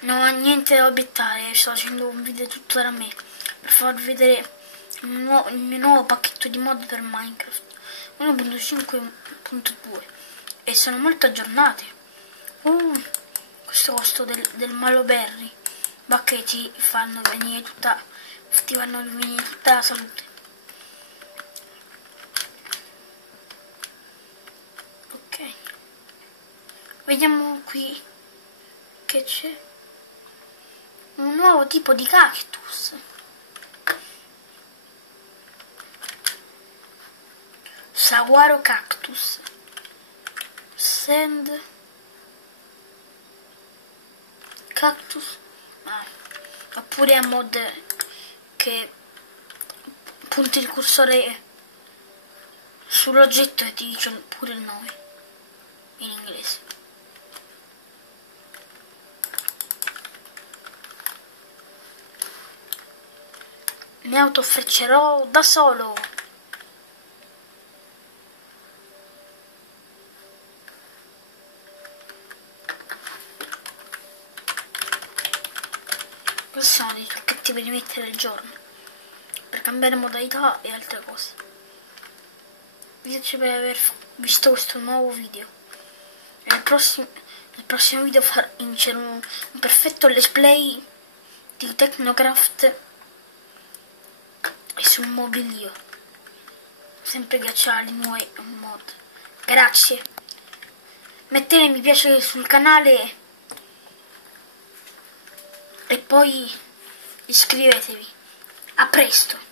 Non ho niente da obiettare, sto facendo un video tutto da me per farvi vedere il mio nuovo pacchetto di mod per Minecraft 1.5.2 e sono molto aggiornati. Questo costo del Malo Berry, ma che ti fanno venire tutta la salute. Ok, vediamo qui che c'è un nuovo tipo di cactus. Saguaro cactus. Sand cactus. Oppure a mod che punti il cursore sull'oggetto e ti dice pure il nome in inglese. Mi autofreccerò da solo. Questi sono dei trucchetti per rimettere il giorno, per cambiare modalità e altre cose. Vi ringrazio per aver visto questo nuovo video. Nel prossimo video c'è un perfetto let's play di Technocraft e sul mobilio, sempre ghiacciali, nuovi mod. Grazie, mettete mi piace sul canale e poi iscrivetevi. A presto.